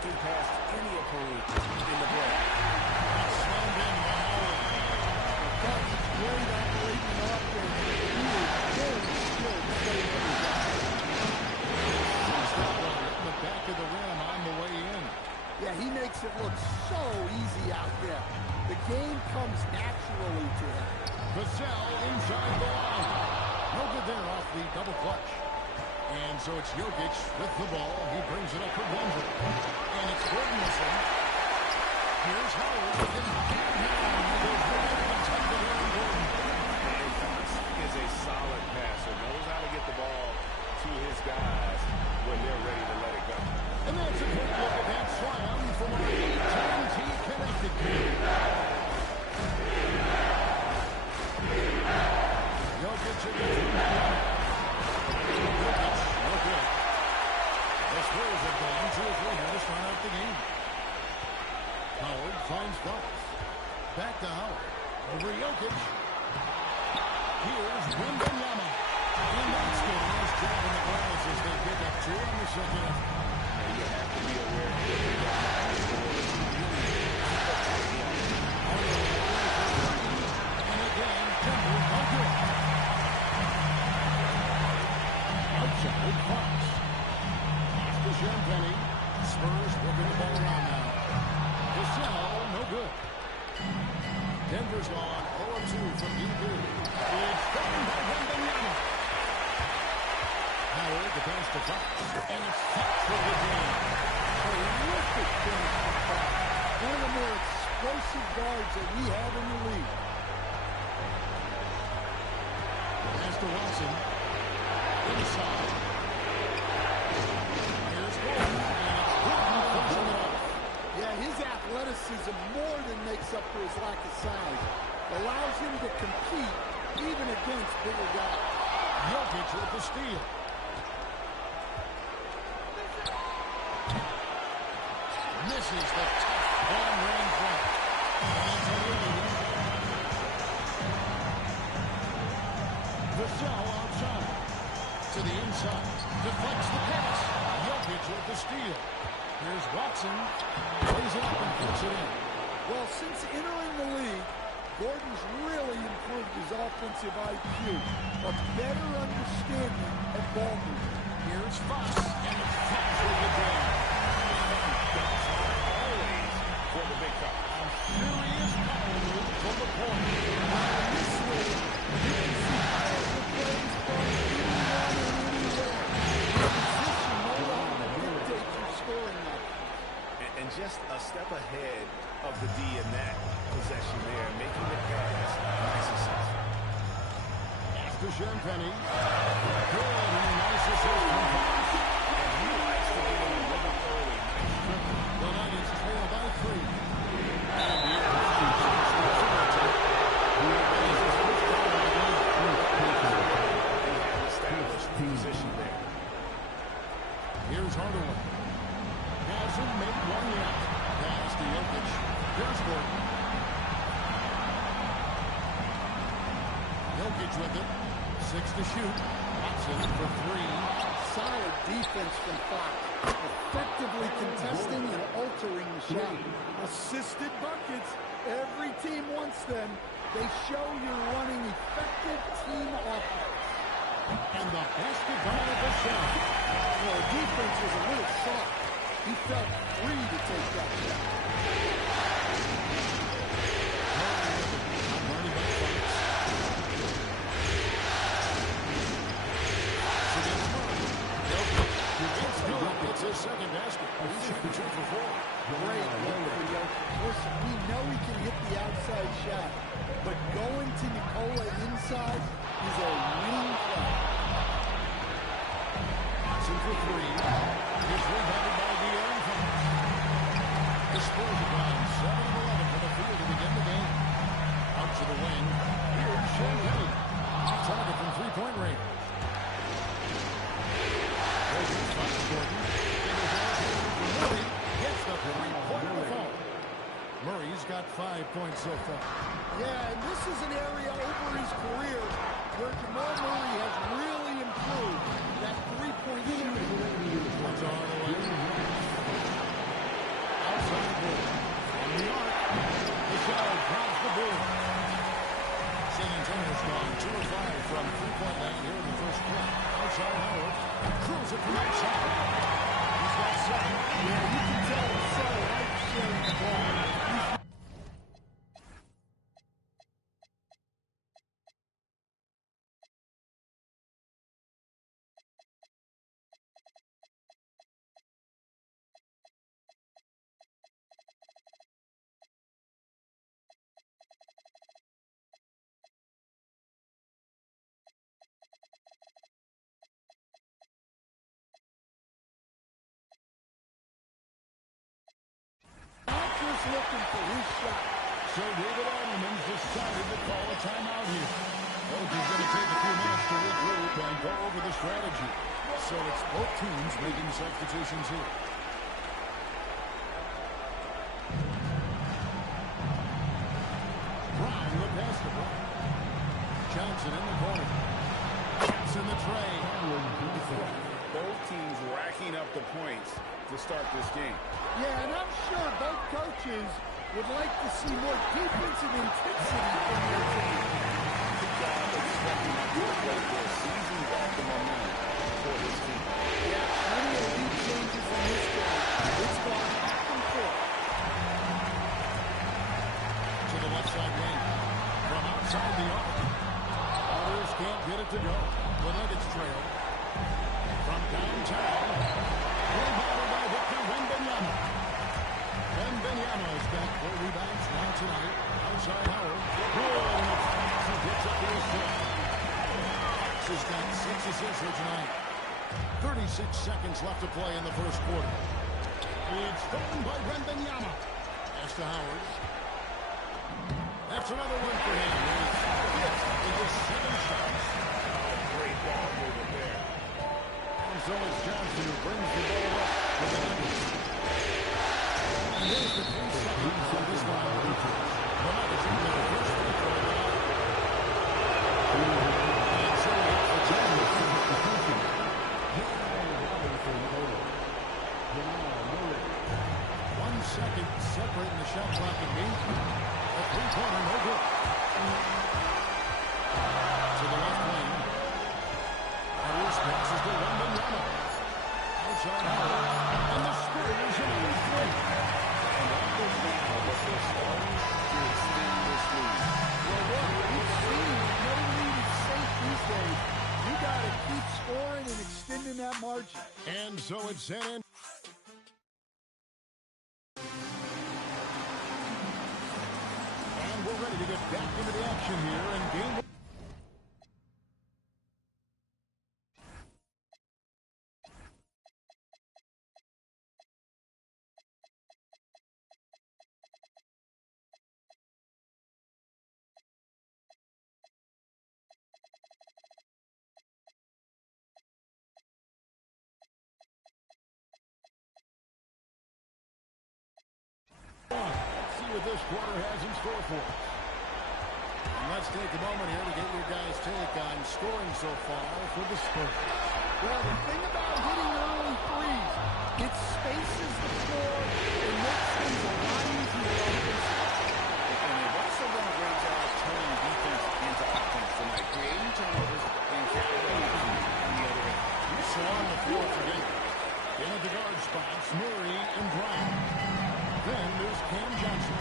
looking past any opponent in the ball. Slammed in by Howard. That's great operating offense. He is very skilled playing every down. Sees that one in the back of the rim on the way in. Yeah, he makes it look so easy out there. The game comes naturally to him. Vassell inside the line. No good there off the double clutch. And so it's Jokic with the ball. He brings it up for Denver. And it's Gordon. Here's Howard. And Fox is a solid passer. Knows how to get the ball to his guys when they're ready to let it go. And that's a quick look at that slam from our AT&T connected team. Jokic against Jokic, no good. The Spurs have gone to a three to start out the game. Howard finds Fox. Back to Howard. Over Jokic. Here's Wembanyama. And that's good. Nice job in the glass as they pick up two on the second effort. And you have to be aware of and again, Denver no good. Outside Fox. Pass to Champagne. Spurs working the ball around now. Vassell, no good. Denver's gone 0-2 from deep in. It's found by Wembanyama. Howard, the pass to Fox. And it's Fox for the game. Terrific finish from Fox. One of the more explosive guards that we have in the league. Pass to Watson. Inside. Here's Gordon. And it's Gordon pushing it off. Yeah, his athleticism more than makes up for his lack of size. Allows him to compete even against bigger guys. Jokic with the steal. Misses the tough long-range run. Vassell outside. To the inside. Deflects the pass. Jokic with the steal. Here's Watson. Plays it up and puts it in. Well, since entering the league, Gordon's really improved his offensive IQ. A better understanding of ball movement. Here's Fox. And it's Fox with the jam. always for the big fella. A serious power move from the point. In this league, you can see powerful plays from anyone and anywhere. Your position no longer dictates your scoring number. And just a step ahead of the D in that possession there, making the pass nice and soft. After Champagne. Good and nice assist from Fox. And he likes to get in the rhythm early. Nice triple. The Nuggets trail by 3. And here they have established position there. here's Hardaway. Hasn't made one yet. Pass to Jokic. Here's Gordon. Jokic with it. 6 to shoot. Watson for 3. Solid defense from Fox. Effectively contesting and altering the shot. Assisted buckets. Every team wants them. They show you're running effective team offense. And the basket by the shot. Well, the defense was a little soft. He felt free to take that shot. It's his second basket. He's shooting 2 for 4. Great look for Jokic. Listen, we know he can hit the outside shot, but going to Nikola inside is a winning play. Watson for 3. He's rebounded by De'Aaron Fox. The Spurs have gone 7-11 from the field to begin the game. Out to the wing. Here's Champagne. Off target from three-point range. Gordon. Murray gets the three-pointer to fall. Murray's got 5 points so far. Yeah, and this is an area over his career where Jamal Murray has really improved that three-point shooting. That's all the way. looking for his shot. So David Edelman's decided to call a timeout here. Coach is going to take a few minutes to regroup and go over the strategy. So it's both teams making substitutions here. Brown will pass to Brown. Johnson in the corner. Gets in the tray. Both teams racking up the points to start this game. Yeah, and I'm sure both coaches would like to see more defensive intensity from their team. Good job expecting that to play for a season back the momentum for this team. Yeah, plenty of lead changes in this game. It's gone back and forth. To the left side wing. From outside the arc. Others can't get it to go. The Nuggets trail. From downtown. Rebounded by Victor Wembanyama. Wembanyama's got 4 rebounds now tonight. Outside Howard. He gets up to his foot. Fox has got 6 assists here tonight. 36 seconds left to play in the first quarter. It's stolen by Wembanyama. Pass to Howard. That's another one for him. He gets 7 shots. Great ball movement there. And so it's Johnson who brings the ball up for the Nuggets. And there's the 3 seconds on this one. The Nuggets in their first free throw line. And so it's the Johnson. 1 second separating the shot clock and game. A three-pointer, no good. To the left lane. Howard passes to Wembanyama. Outside Howard. And the Spurs in a three. And that is now what they're starting to extend this lead. Well, what we've seen, no lead is safe these days. You got to keep scoring and extending that margin. And so it's San Antonio. And we're ready to get back into the action here in game 1. Let's see what this quarter has in store for us. And let's take a moment here to get your guys' take on scoring so far for the Spurs. Well, the thing about hitting early threes, it spaces the floor and makes things a lot easier offensively. And they've also done a great job turning defense into offense tonight, creating turnovers and capitalizing on the other end. So on the floor for Denver. In at the guard spots, Murray and Brown. Then there's Cam Johnson.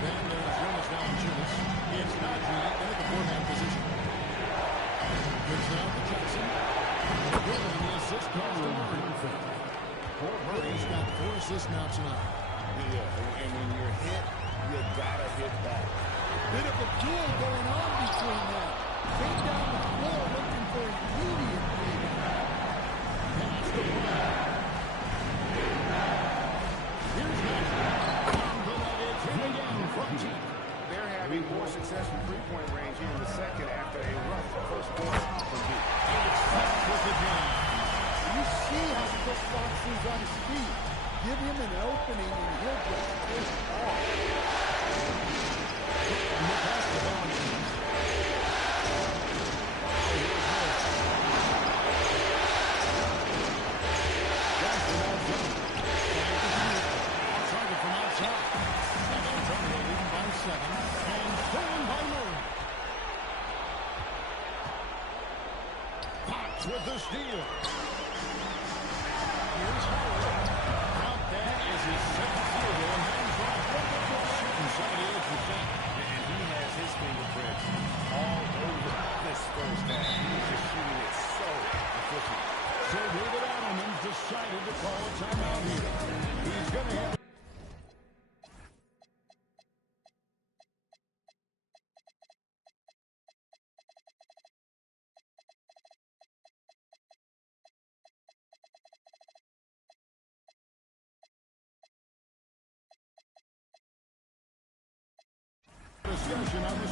Then there's Jonas Valanciunas. It's Najee in at the 4-man position. Gives it out to Johnson. Brilliant the assist comes to Murray. Murray's got 4 assists now tonight. Yeah, and when you're hit, you gotta hit back. Bit of a duel going on between them. Came down the floor looking for immediate lead. Pass to Brown. Here's Najee. The Nuggets in again from deep. They're having more success from three-point range here in the second after a rough first quarter from deep. It's Fox with the jam. You see how he gets Fox on his feet. Give him an opening and he'll just take off. And the pass to Valanciunas. Here's Murray. Johnson outside. Target from outside. San Antonio leading by 7. And stolen by Murray. Fox with the steal. Here's Howard. Out there is his second field goal and hands off. Shooting 78%. And he has his fingerprints all over this first half. He was just shooting it so efficient. So David Edelman's decided to call a timeout here. He's going to have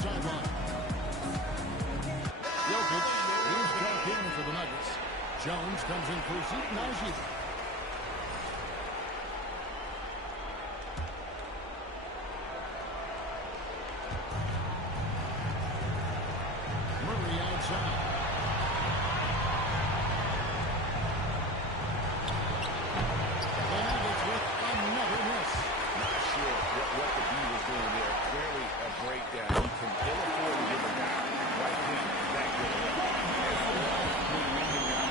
sideline. Jokic is back in for the Nuggets. Jones comes in for S.V.G. Murray outside. The Nuggets with another miss. Not sure what the D was doing there. Clearly a breakdown. You can ill afford to give a guy like him that good of a look.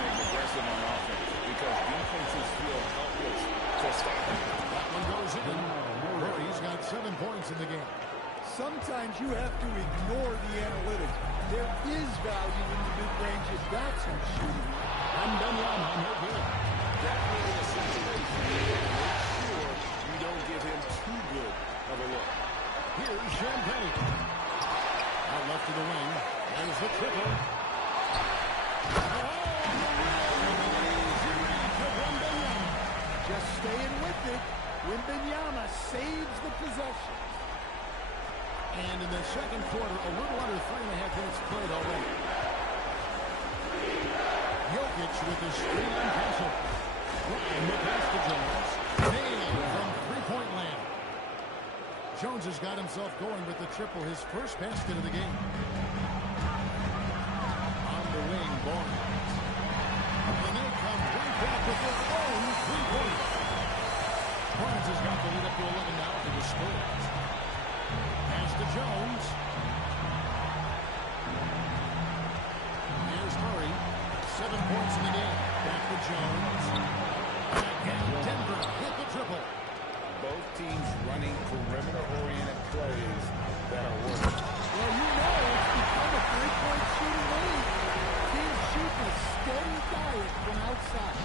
Is aggressive on offense because defenses feel helpless to stop him. That one goes in. Murray's got 7 points in the game. Sometimes you have to ignore the analytics. There is value in the mid-range if that's who's shooting. And Benyama, no good. Definitely a situation where you make sure you don't give him too good of a look. Here's Champagne. Out left to the wing. There's the triple. Just staying with it. Wembanyama saves the possession. And in the second quarter, a little under 3.5 minutes played already. Jokic with his screen hustle. And the pass to Jones. Nailed from three-point land. Jones has got himself going with the triple, his first basket of the game. On the wing, Barnes. And they come right back with their own three-pointer. Barnes has got the lead up to 11 now for the Spurs. Pass to Jones. Here's Murray. 7 points in the game. Back to Jones. Again, Denver hit the triple. Both teams running perimeter-oriented plays that are working. Well, you know it's become a three-point shooting league. Teams shoot a steady diet from outside.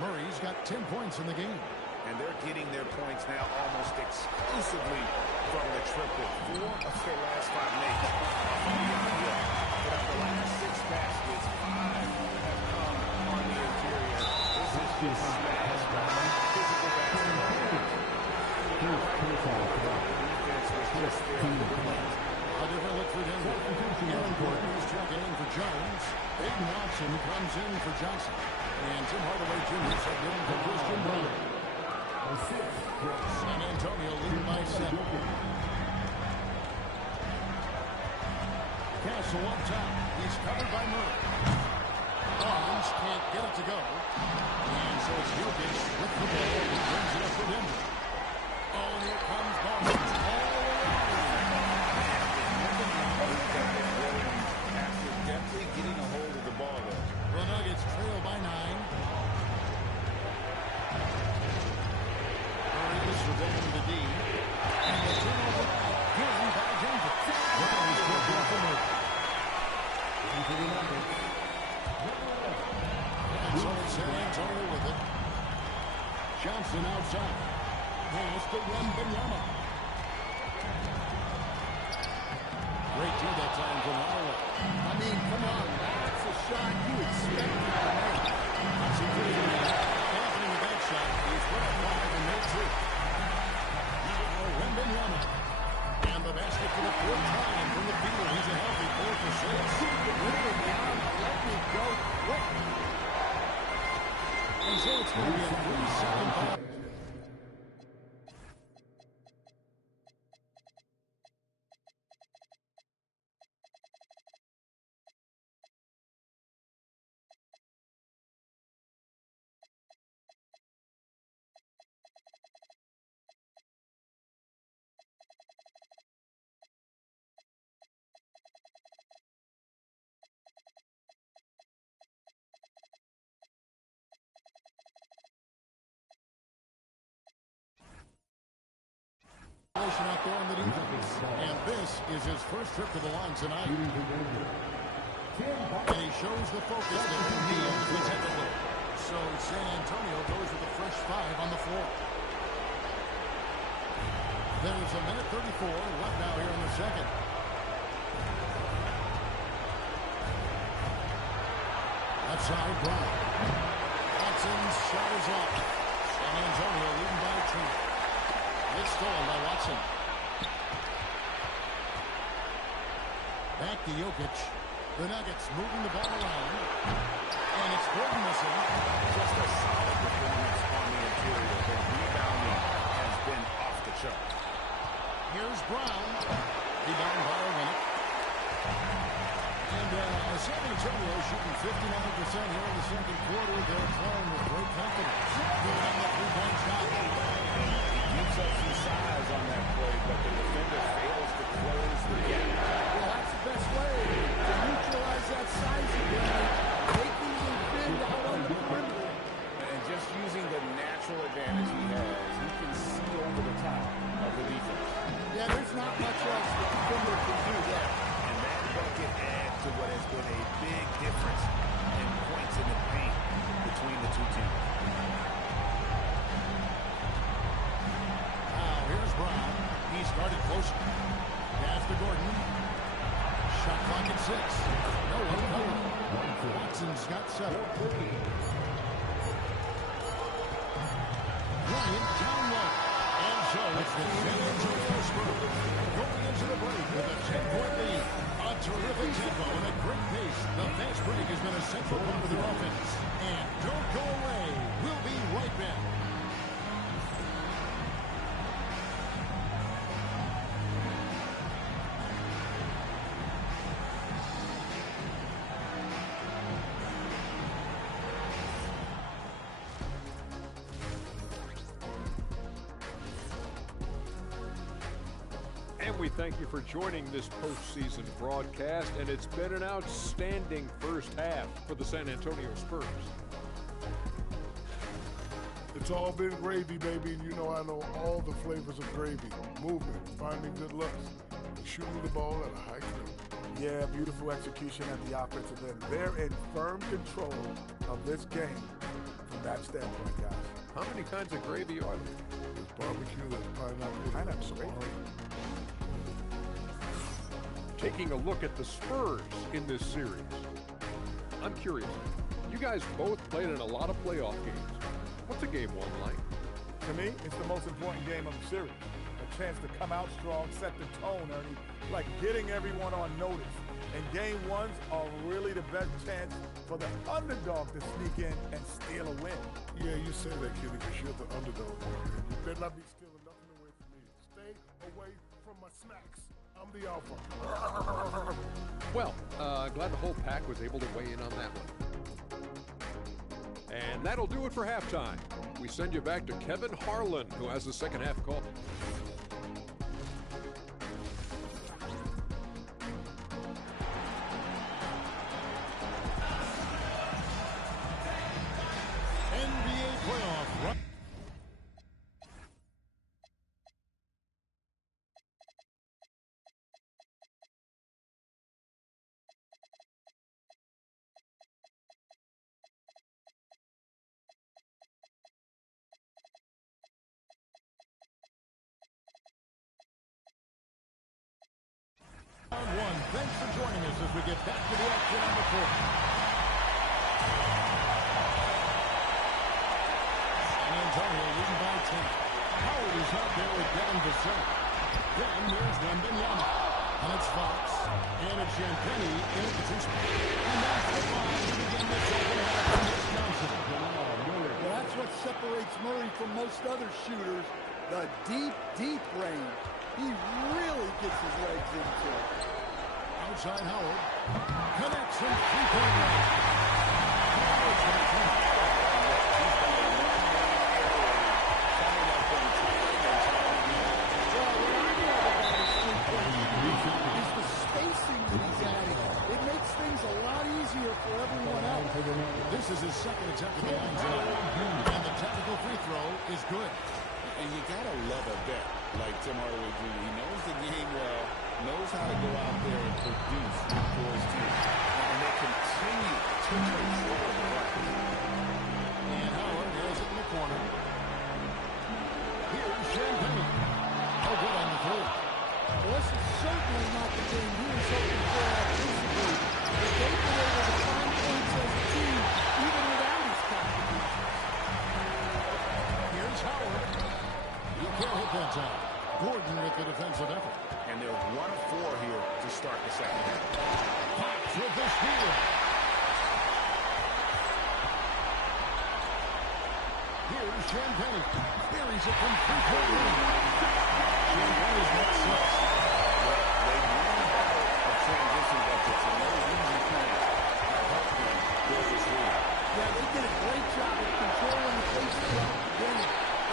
Murray's got 10 points in the game. And they're getting their points now almost exclusively from the triple. 4 of their last 5 makes from beyond the arc. But of the last 6 baskets, 5 have come on the interior. This is just smash, physical basketball. Defense was just there for the point. A different look for Denver. Aaron Gordon is checking in for Jones. Aiden Watson comes in for Johnson. And Tim Hardaway Jr. subbed in for Christian Brown. San Antonio leading by 7. Castle up top. He's covered by Murray. Barnes can't get it to go. And so it's Jokic with the ball. He brings it up for Denver. Oh, and here comes Barnes. After definitely getting a hold of the ball, though. The Nuggets trail by 9. Murray is within the D. And the turnover again by Denver. Brown's working for Murray. Into the Nuggets. And so San Antonio with it. Johnson outside. Pass to Wembanyama. Great two that time from Hardaway. I mean, come on. That's a shot you expect to make. That's a good one. Happening with that shot. He's put up 5 and made 2. Now Wembanyama. And the basket for the 4th time from the field. He's a healthy 4 for 6. Wembanyama, let me go quick. And so it's going to be a 3-second ball. Out there on the defense. And this is his first trip to the line tonight. And he shows the focus that he needs to take a look. So San Antonio goes with a fresh 5 on the floor. There's a minute 34 left now here in the second. Left side, Brown. Watson's shot is off. San Antonio leading by 2. It's stolen by Watson. Back to Jokic. The Nuggets moving the ball around. And it's Gordon missing. Just a solid performance on the interior. The rebounding has been off the chart. Here's Brown. Rebound by Olynyk. And San Antonio shooting 59% here in the second quarter. They're playing with great confidence. Good on the three-point shot. He gives up some size on that play, but the defender fails to close the gap. Well, that's the best way to neutralize that size advantage, making them bend out on the perimeter. And just using the natural advantage he has, he can see over the top of the defense. Yeah, there's not much else the defender can do there. And that bucket adds to what has been a big difference in points in the paint between the two teams. Now, here's Brown. He started closer. Pass to Gordon. Shot clock at 6. No one covered. Watson's got 7. Bryant down low. And so it's the San Antonio Spurs going into the break with a 10-point lead. A terrific tempo and a great pace. The fast break has been a central part of their offense. And don't go away. We'll be right back. And we thank you for joining this postseason broadcast, and it's been an outstanding first half for the San Antonio Spurs. It's all been gravy, baby, and you know I know all the flavors of gravy. Movement, finding good looks, shooting the ball at a high clip. Yeah, beautiful execution at the offensive end. They're in firm control of this game from that standpoint, guys. How many kinds of gravy are there? There's barbecue, there's Pineapple gravy. Taking a look at the Spurs in this series, I'm curious. You guys both played in a lot of playoff games. What's a game one like? To me, it's the most important game of the series. A chance to come out strong, set the tone, Ernie, like getting everyone on notice. And game ones are really the best chance for the underdog to sneak in and steal a win. Yeah, you say that, kid, because you're the underdog. Man. You better not be stealing nothing away from me. Stay away from my snacks. I'm the alpha. Well, glad the whole pack was able to weigh in on that one. And that'll do it for halftime. We send you back to Kevin Harlan, who has the second half call. NBA playoff run. Round one. Thanks for joining us as we get back to the action on the court. San Antonio leading by 10. Howard is out there with Devin Vassell. Then there's Wembanyama. And it's Fox. And it's Champagny in the position. And that's the five to begin the second half from Wisconsin. Well, that's what separates Murray from most other shooters, the deep, deep range. He really gets his legs into it. Outside Howard. Connects from three-point line. Is the spacing that he's adding. It makes things a lot easier for everyone else. This is his second attempt at the line tonight. And the technical free throw is good. And you got to love a vet like Tim Hardaway Jr. He knows the game well, knows how to go out there and produce for his team. And they continue to control the right. And Howard has it in the corner. Here's Champagne. Oh, good three. Well, this is certainly not the game he was hoping for offensively, but they've been able to find points as a team even without his contributions. Here's Howard. He can't hit that time. Gordon with the defensive effort. And they're 1 of 4 here to start the second half. Fox with the steal. Here's Champagne. Buries it from three-point range. Champagne's got 6. Well, they won a battle of transition buckets, and those easy points have helped them build this lead. Yeah, they did a great job of controlling the pace throughout the game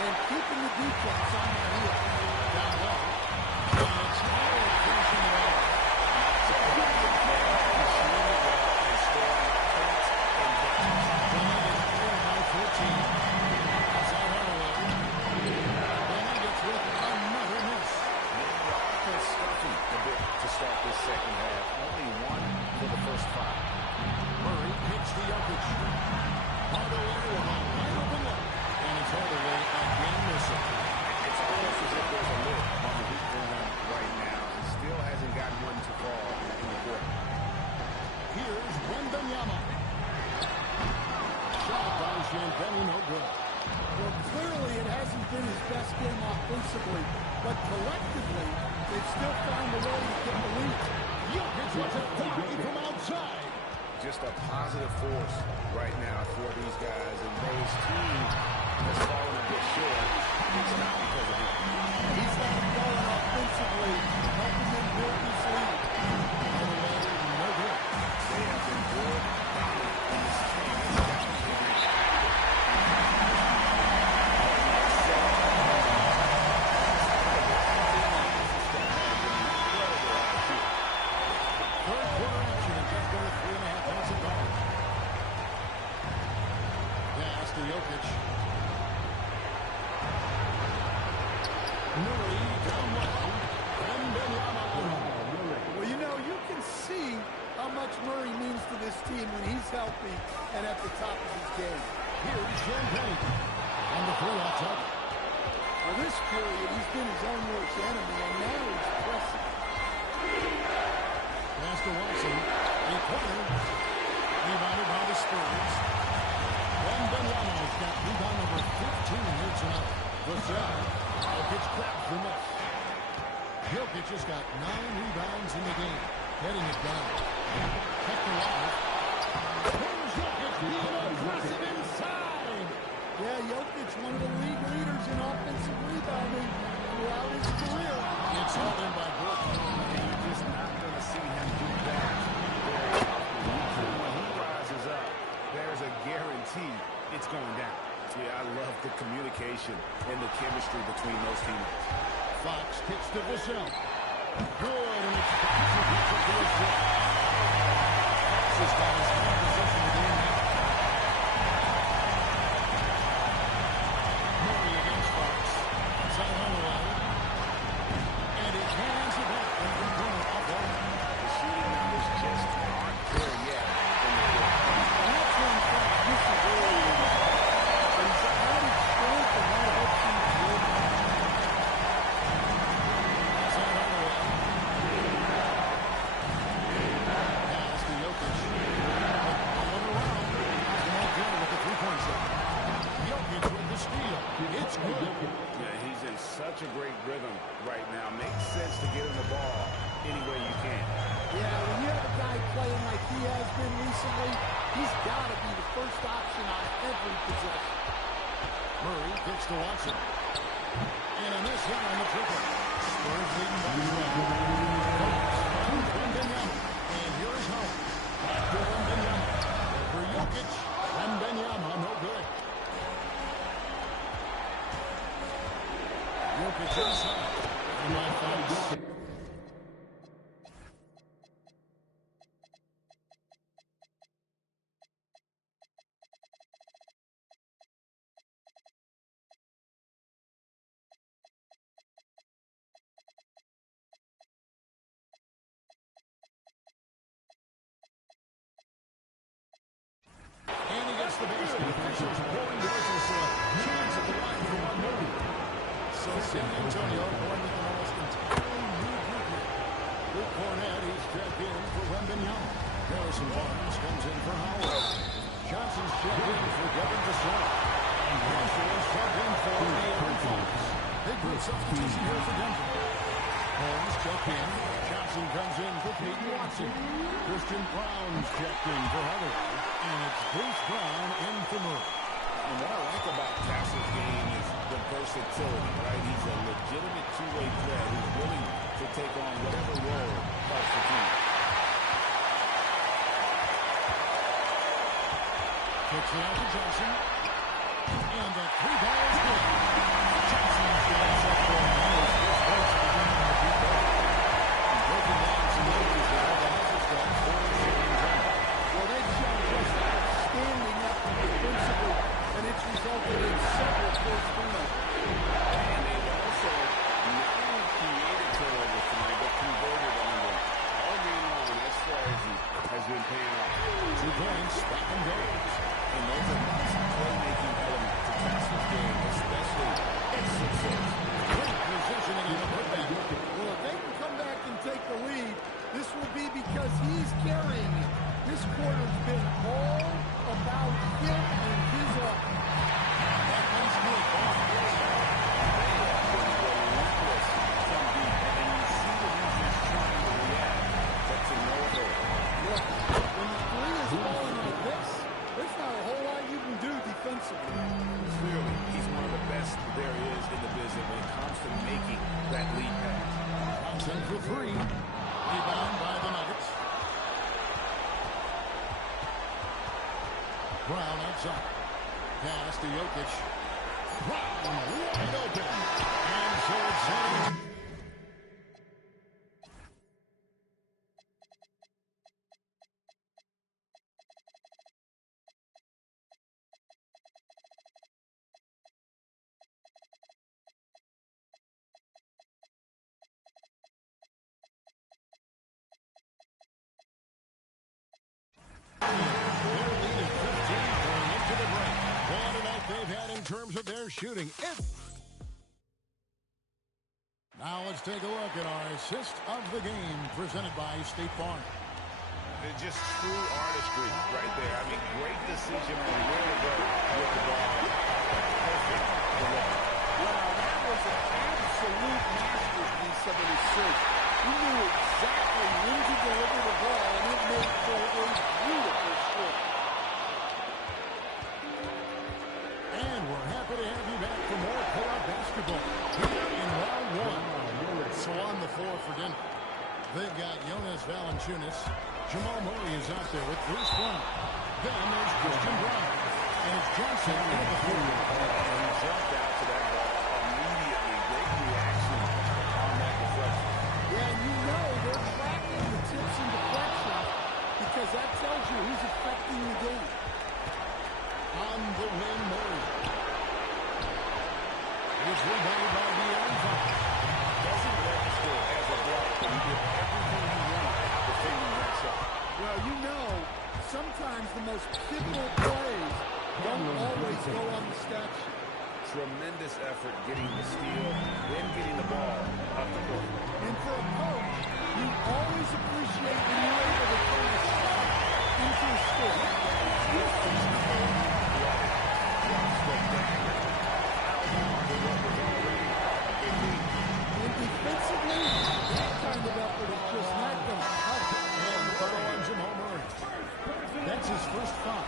and keeping the defense on their heels. Down low. And it's Howard finishing it off. So good with play, he's shooting it well and scoring points and baskets. Bennett is 4 by 14. Outside Hardaway. Bennett gets with another miss. The offense stuffing a bit to start this second half. Only 1 for the first 5. Murray kicks to Jokic. Hardaway with a wide open look. And it's Hardaway again missing. It's almost as if there's a lid on the Heat program right now. He still hasn't gotten one to fall in the court. Here's Wembanyama. Shot by Champagne, no good. Well, clearly it hasn't been his best game offensively, but collectively, they've still found a way to get the lead. Jokic with a 30 from outside. Just a positive force right now for these guys, and though his team has fallen a bit short, it's not because of him. He's got it going offensively, helping them build this lead. Hardaway, no good. They have been good, dominant in this team. It's down to the Third quarter action in just over 3.5 minutes of ball. Pass to Jokic. Murray down low. Wembanyama. Well, you know, you can see how much Murray means to this team when he's healthy and at the top of his game. Here's Champagne. On the 3-off target. Well, this period, he's been his own worst enemy, and now he's pressing. Pass to Watson. A corner. Rebounded by the Spurs. Wembanyama's got rebound number 15 here tonight. Vassell. Jokic grabs the miss. Jokic has got 9 rebounds in the game. Heading it down. Kept alive. Here's Jokic being aggressive inside. Yeah, Jokic, one of the league leaders in offensive rebounding throughout his career. It's held in by Gordon. You're just not going to see him do that very often. When he rises up, there's a guarantee it's going down. Yeah, I love the communication and the chemistry between those teammates. Fox kicks to Vassell. Good, and it's Fox who gets it to his foot. Fox has got his hand position to the end. Murray against Fox. Outside Hardaway. And he hands it back in the corner of one. The shooting numbers just aren't there yet in the court. And that's when Fox misses early in the game. But he's a added strength, and that helps him to build. Outside Hardaway. Pass to Jokic. One around. Jamal Joe with the three-point shot. Jokic with the steal. It's good. Yeah, he's in such a great rhythm right now. Makes sense to get him the ball any way you can. Yeah, when you have a guy playing like he has been recently, he's got to be the first option on every possession. Murray kicks to Watson. And a miss hit on the triple. Spurs leading by 12. Wembanyama. And here is Howard. Back to Wembanyama. For Jokic. Wembanyama, no good. Jokic inside. And my Fox. And he gets the basket. Officials blowing the whistle, so a chance at the line for one more. So San Antonio going with an almost entire checked in for Wembanyama. Harrison Barnes comes in for Howard. Johnson's checked in for Devin Vassell. And Marshall is subbed in for Aaron Fox. Big group substitution here for Denver. Holmes checked in. Johnson comes in for Peyton Watson. Christian Brown's checked in for Howard. And it's Bruce Brown in for Murray. And what I like about Castle's game is the versatility, right? He's a legitimate two-way threat who's willing to take on whatever role helps the team. Kicks it out to Johnson. And the three ball is good. Johnson stands up for his first points of the game on the deep ball. He's broken down some numbers there. The Huskies got 4 shooting time. Well, they've shown just outstanding effort defensively, and it's resulted in several first turnovers. And they've also not only created turnovers tonight, but converted on them. All game long, that strategy has been paying off. 2 points, back and goes. And those are nice playmaking element to Castle's game, especially at 6-6. Great positioning in the putback. Well, if they can come back and take the lead, this will be because he's carrying it. This quarter's been all about him and his offense. That comes good. Ball. They have been relentless from deep, and you see the defense trying to react, but to no avail. Look, when the three is falling like this, there's not a whole lot you can do defensively. Clearly, he's one of the best there is in the business when it comes to making that lead pass. Johnson for 3. Rebound by the Nuggets. Brown outside. Pass to Jokic. Brown wide open. And so it's setting. In terms of their shooting. Now let's take a look at our assist of the game presented by State Farm. It's just true artistry right there. I mean, great decision on where to go with the ball. Perfect delivery. Wow, that was an absolute masterpiece of an assist. He knew exactly when to deliver the ball, and it made for a beautiful stroke. And we're happy to have you back for more co-op basketball here in round 1. So on the floor for Denver, they've got Jonas Valanciunas. Jamal Murray is out there with Bruce Brown. Then there's Christian Brown. And it's Johnson in the floor. He jumped out to that ball immediately. Great reaction on that deflection. Yeah, and you know they're tracking the tips and deflections because that tells you who's affecting the game. On the wing, Murray. It's rebounded by Aaron Fox. Doesn't register as a block, but he did everything he wanted defending that shot. Well, you know, sometimes the most pivotal plays don't always go on the stat sheet. Tremendous effort getting the steal, then getting the ball up the court. And for a coach, you always appreciate when you're able to turn a shot into a score. And defensively, that kind of effort is just not going to help. And the foul on Jamal Murray. That's his first foul.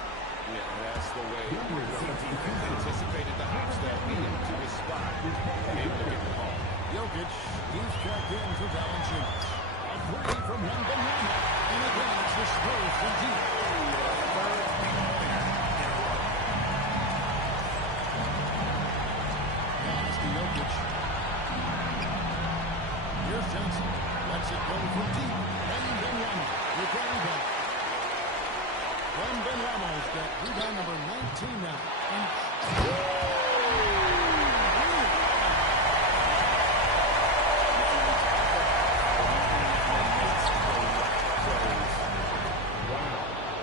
Yeah, that's the way the defense anticipated the hop step into his spot and able to get the ball. Jokic, he's checked in for Valanciunas. A 3 from Wembanyama. And again, it's the Spurs from deep. Pass to Jokic. Here's Johnson. Lets it go from deep. Wembanyama with the rebound. Wembanyama's got rebound number 19 now.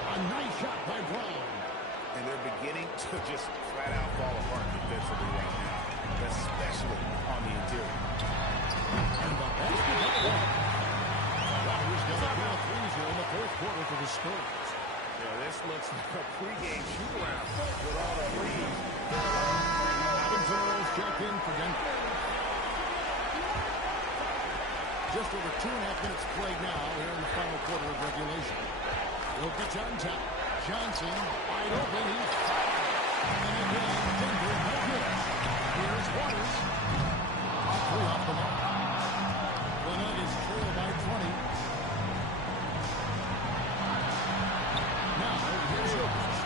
A nice shot by Brown. And they're beginning to just flat out fall apart defensively right now, especially on the interior. And the basketball. There's going to be a threes here in the fourth quarter for the Spurs. Yeah, this looks like a pregame shoot-around with all the threes. Robinson check in for Denver. Just over 2.5 minutes played now here in the final quarter of regulation. Jokic on top. Johnson wide open. He's fired. And again, Denver no good. Here's Waters. Three off the mark. The Nuggets trail by 20. Now, here's Jokic.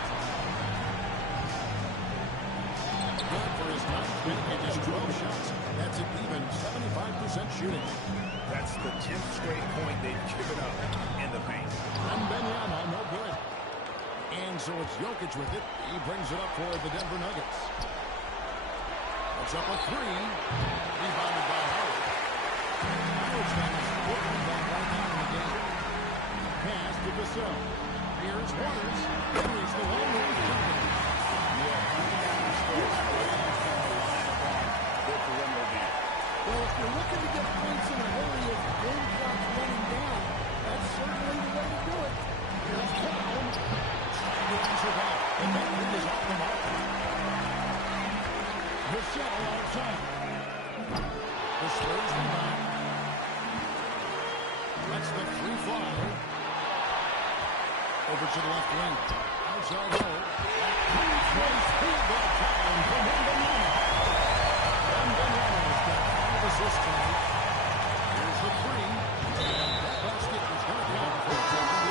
Good for his ninth win. He just 12 shots. That's an even 75% shooting. That's the 10th straight point they've given up in the paint. And Benyama, no good. And so it's Jokic with it. He brings it up for the Denver Nuggets. It's up a three. Rebounded by Howard. Howard's got his foot rebound right now in the game. Pass to Vassell. Here's Waters. Henry's the one who is jumping. Well, if you're looking to get points in a hurry as the game clock's running down, that's certainly the way to do it. Here's Brown. Trying to answer back. And that one is off the mark. Vassell outside. The Spurs rebound. That's the free flyer. Over to the left wing. Outside low. Nice field goal time from Benyama. And Benyama's got 5 assists tonight. Here's the three. And that basket is going to count for Denver.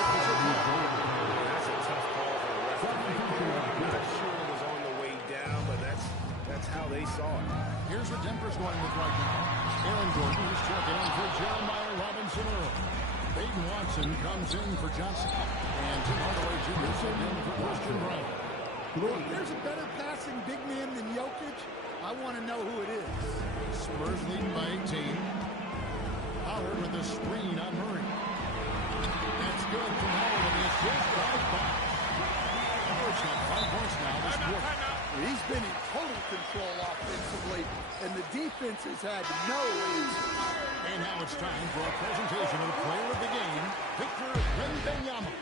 That's a tough call for the rest of the game. I'm not sure it was on the way down, but that's how they saw it. Here's what Denver's going with right now. Aaron Gordon is checking in for Jeremiah Robinson Earl. Peyton Watson comes in for Johnson. And Tim Hardaway Jr. sent in for Christian Brown. Look, there's a better passing big man than Jokic. I want to know who it is. Spurs leading by 18. Howard with the screen on Murray. That's good from Howard, and the assist by Box. Howard's got 5 points now this quarter. He's been in total control offensively, and the defense has had no answers. And now it's time for a presentation of the player of the game, Victor Wembanyama.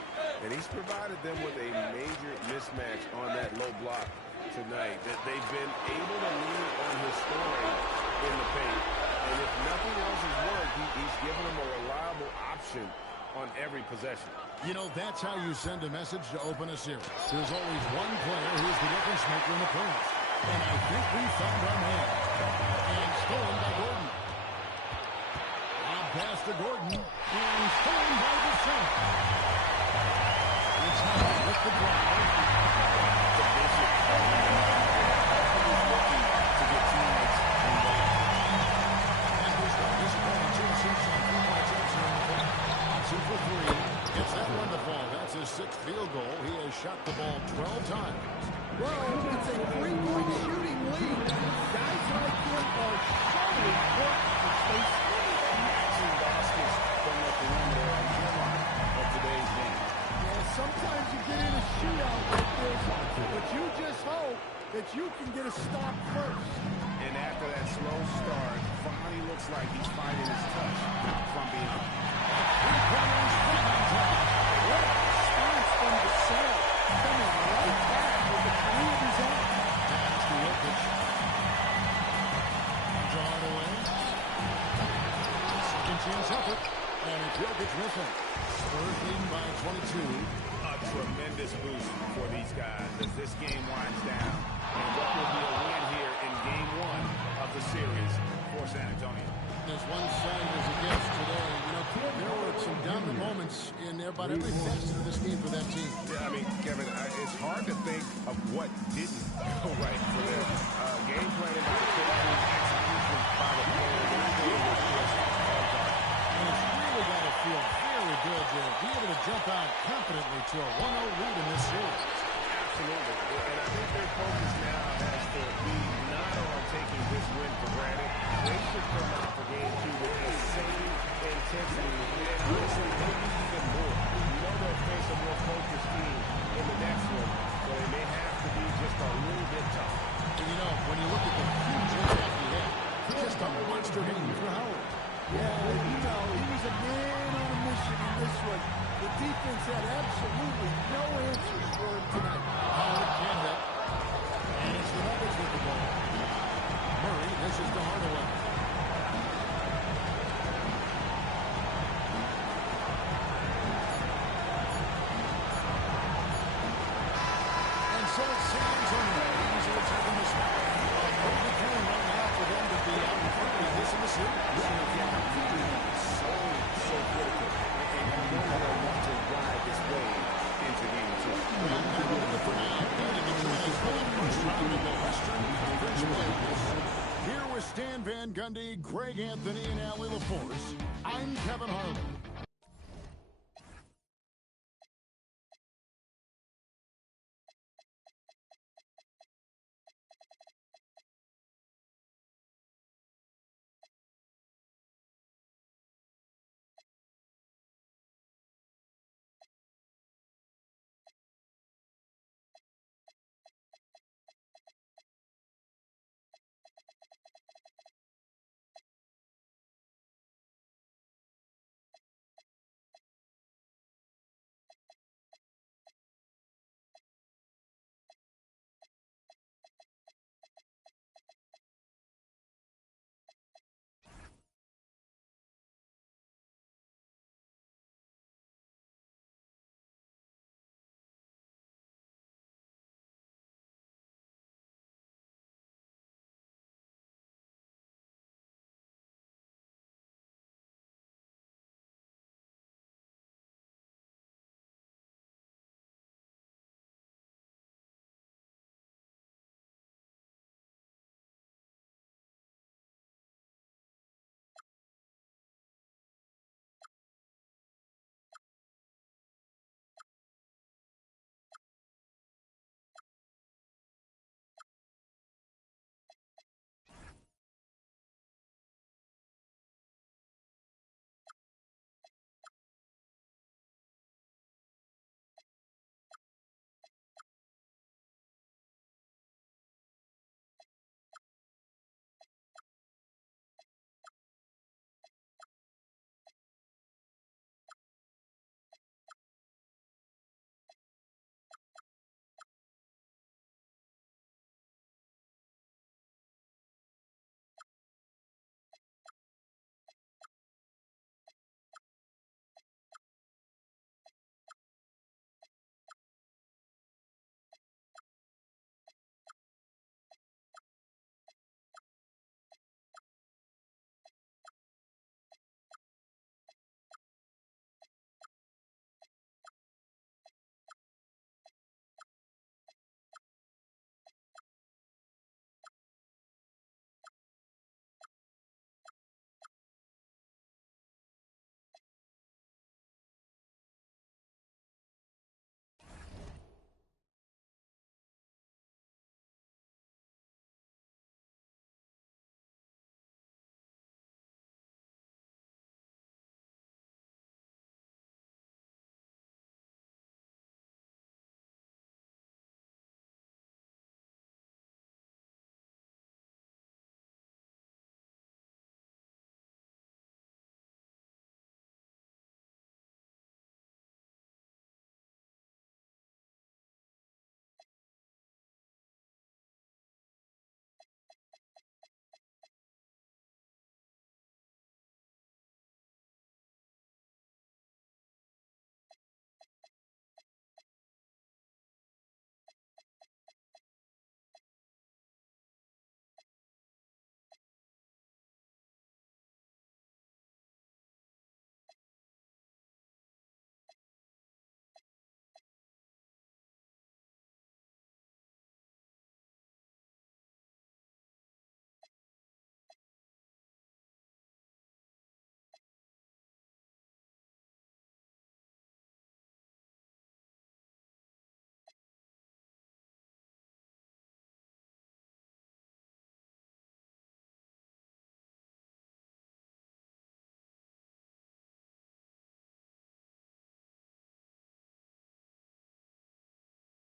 And he's provided them with a major mismatch on that low block tonight. That they've been able to lean on his scoring in the paint. And if nothing else has worked, he's given them a reliable option on every possession. You know, that's how you send a message to open a series. There's always one player who's the difference maker in the playoffs. And I think we found our man. And stolen by Gordon. Lob pass to Gordon. And stolen by the center. It's Howard with the drive. He's looking to get teammates involved. And he's got this point 2 assists on 3 points here in the play. 2 for 3. Gets that one to fall. That's his 6th field goal. He has shot the ball 12 times. Well, it's a 3-point shooting lead. Guys like him are so important to stay steady. Matching baskets from the perimeter and German of today's game. Yeah, sometimes you get in a shootout like this, but you just hope that you can get a stop first. And after that slow start, finally looks like he's finding his touch from beyond. What a response from the cell, coming right back with the career of his own. Pass to Jokic. Draw it away. Second chance effort. And it's Jokic missing. Spurs leading by 22. A tremendous boost for these guys as this game winds down. And what will be a win here in Game 1 of the series for San Antonio. As one side was against today, you know, there were some dominant moments in about every facet of this game for that team. Yeah, I mean, Kevin, it's hard to think of what didn't go right for them. Game planning by the coaches, execution by the players, everything was just on target. And it's really got to feel very good to be able to jump out confidently to a 1-0 lead in this series. Absolutely. And I think their focus now has to be not on taking this win for granted. They should come out for Game 2 with the same intensity and honestly, maybe even more. You know they'll face a more focused team in the next one, so they may have to be just a little bit tough. And you know, when you look at the huge impact he had, just a monster game for Howard. Yeah, you know, he was a man on a mission in So San Antonio easily taking this one. A pretty good game right now for them to be out in front of this in the series. So critical. And you know they'll want to ride this wave into game 2. Well, that'll do it for now. Heading to today's first round of the Western Conference Playoffs. Here with Stan Van Gundy, Greg Anthony, and Allie LaForce, I'm Kevin Harlan.